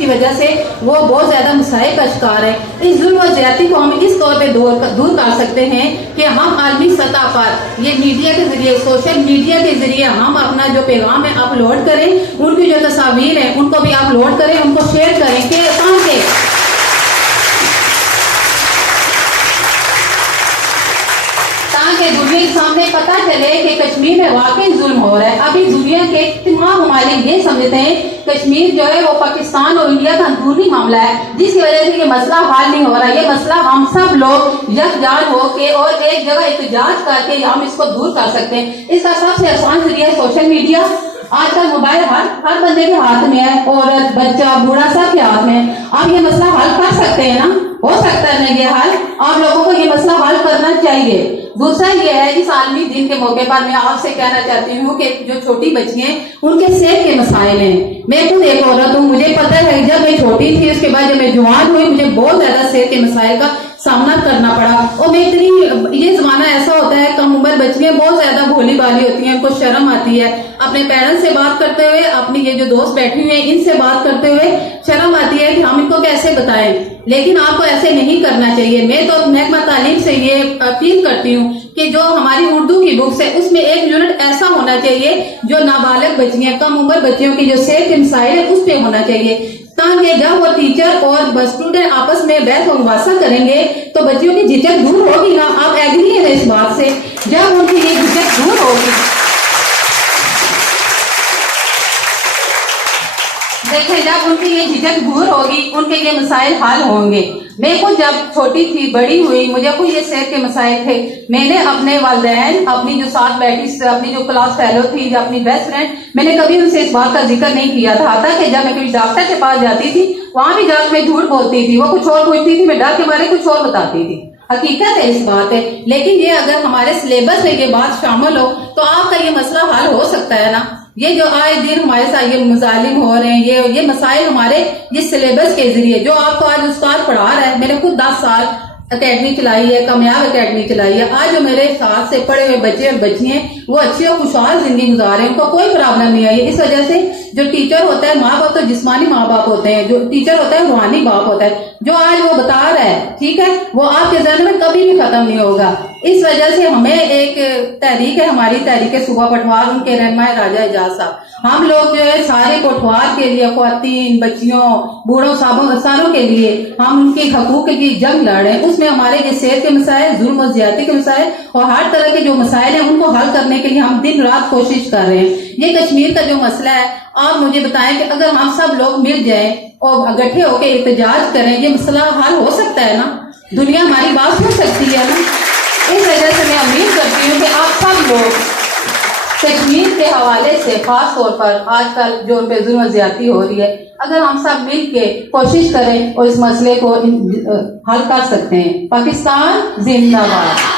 کی وجہ سے وہ بہت زیادہ مسائل کا شکار ہے. اس ظلم و زیادتی کو ہم اس طور پہ دور کر سکتے ہیں کہ ہم عالمی سطح پر یہ میڈیا کے ذریعے، سوشل میڈیا کے ذریعے ہم اپنا جو پیغام ہے اپلوڈ کریں، ان کی جو تصاویر ہیں ان کو بھی اپلوڈ کریں، ان کو شیئر کریں کہ تاکہ دنیا کے سامنے پتہ چلے کہ کشمیر میں واقعی ظلم ہو رہا ہے. ابھی دنیا کے تمام ممالک یہ سمجھتے ہیں کشمیر جو ہے وہ پاکستان اور انڈیا کا اندرونی معاملہ ہے، جس کی وجہ سے یہ مسئلہ حل نہیں ہو رہا. یہ مسئلہ ہم سب لوگ یکجہت ہو کے اور ایک جگہ احتجاج کر کے ہم اس کو دور کر سکتے ہیں. اس کا سب سے آسان ذریعہ ہے سوشل میڈیا. آج کل موبائل ہر بندے کے ہاتھ میں ہے، عورت بچہ بوڑھا سب کے ہاتھ میں ہے. آپ یہ مسئلہ حل کر سکتے ہیں نا؟ ہو سکتا ہے نا یہ حل؟ آپ لوگوں کو یہ مسئلہ حل کرنا چاہیے. دوسرا یہ ہے، اس عالمی دن کے موقع پر میں آپ سے کہنا چاہتی ہوں کہ جو چھوٹی بچی ہیں ان کے صحت کے مسائل ہیں. میں خود ایک عورت ہوں، مجھے پتہ ہے جب میں چھوٹی تھی اس کے بعد جب میں جوان ہوئی مجھے بہت زیادہ صحت کے مسائل کا سامنا کرنا پڑا. اور میں یہ زمانہ ایسا ہوتا ہے، کم عمر بچیاں بہت زیادہ بھولی بھالی ہوتی ہیں، ان کو شرم آتی ہے اپنے پیرنٹس سے بات کرتے ہوئے، اپنی یہ جو دوست بیٹھی ہوئے ہیں ان سے بات کرتے ہوئے شرم آتی ہے کہ ہم ان کو کیسے بتائیں. لیکن آپ کو ایسے نہیں کرنا چاہیے. میں تو محکمہ تعلیم سے یہ اپیل کرتی ہوں کہ جو ہماری اردو کی بکس ہے اس میں ایک یونٹ ایسا ہونا چاہیے جو نابالغ بچیاں، کم عمر بچیوں کی جو صحت کے مسائل ہے اس پہ ہونا چاہیے، تاکہ جب وہ ٹیچر اور اسٹوڈنٹ آپس میں بحث و مباحثہ کریں گے تو بچیوں کی جھجک دور ہوگی نا. آپ ایگری ہیں اس بات سے؟ جب ان کی یہ جھجک دور ہوگی، دیکھیں جب ان کی یہ جھجک دور ہوگی ان کے یہ مسائل حل ہوں گے. میں کو جب چھوٹی تھی، بڑی ہوئی، مجھے کوئی یہ صحت کے مسائل تھے، میں نے اپنے والدین، اپنی جو ساتھ بیٹھی، اپنی جو کلاس فیلو تھی، جو اپنی بیسٹ فرینڈ، میں نے کبھی ان سے اس بات کا ذکر نہیں کیا تھا. حتیٰ کہ جب میں کوئی ڈاکٹر کے پاس جاتی تھی وہاں بھی جا کے میں جھوٹ بولتی تھی، وہ کچھ اور پوچھتی تھی، میں ڈر کے بارے کچھ اور بتاتی تھی. حقیقت ہے اس بات ہے. لیکن یہ اگر ہمارے سلیبس میں یہ بات شامل ہو تو آپ کا یہ مسئلہ حل ہو سکتا ہے نا. یہ جو آئے دن ہمارے ساتھ یہ مظالم ہو رہے ہیں، یہ مسائل ہمارے جس سلیبس کے ذریعے جو آپ کو آج استاد پڑھا رہا ہے. میں نے خود 10 سال اکیڈمی چلائی ہے، کامیاب اکیڈمی چلائی ہے. آج جو میرے ساتھ سے پڑھے ہوئے بچے اور بچیاں وہ اچھی اور خوشحال زندگی گزار رہے ہیں، ان کو کوئی پرابلم نہیں آئی. اس وجہ سے جو ٹیچر ہوتا ہے، ماں باپ تو جسمانی ماں باپ ہوتے ہیں، جو ٹیچر ہوتا ہے روحانی باپ ہوتا ہے. جو آج وہ بتا رہا ہے، ٹھیک ہے، وہ آپ کے ذہن میں کبھی بھی ختم نہیں ہوگا. اس وجہ سے ہمیں ایک تحریک ہے، ہماری تحریک صوبہ پٹوار، ان کے رہنما راجہ اعجاز صاحب. ہم لوگ جو ہے سارے پٹوار کے لیے، خواتین، بچیوں، بوڑھوں ساروں کے لیے ہم ان کے حقوق کی جنگ لڑ رہے ہیں. اس میں ہمارے یہ صحت کے مسائل، ظلم و زیادتی کے مسائل اور ہر طرح کے جو مسائل ہیں ان کو حل کرنے کے لیے ہم دن رات کوشش کر رہے ہیں. یہ کشمیر کا جو مسئلہ ہے، آپ مجھے بتائیں کہ اگر ہم سب لوگ مل جائیں اور اکٹھے ہو کے احتجاج کریں، یہ مسئلہ حل ہو سکتا ہے نا؟ دنیا ہماری بات سن سکتی ہے نا؟ اس وجہ سے میں امید کرتی ہوں کہ آپ سب لوگ کشمیر کے حوالے سے، خاص طور پر آج کل جو ان پہ ظلم و زیادتی ہو رہی ہے، اگر ہم سب مل کے کوشش کریں اور اس مسئلے کو حل کر سکتے ہیں. پاکستان زندہ باد.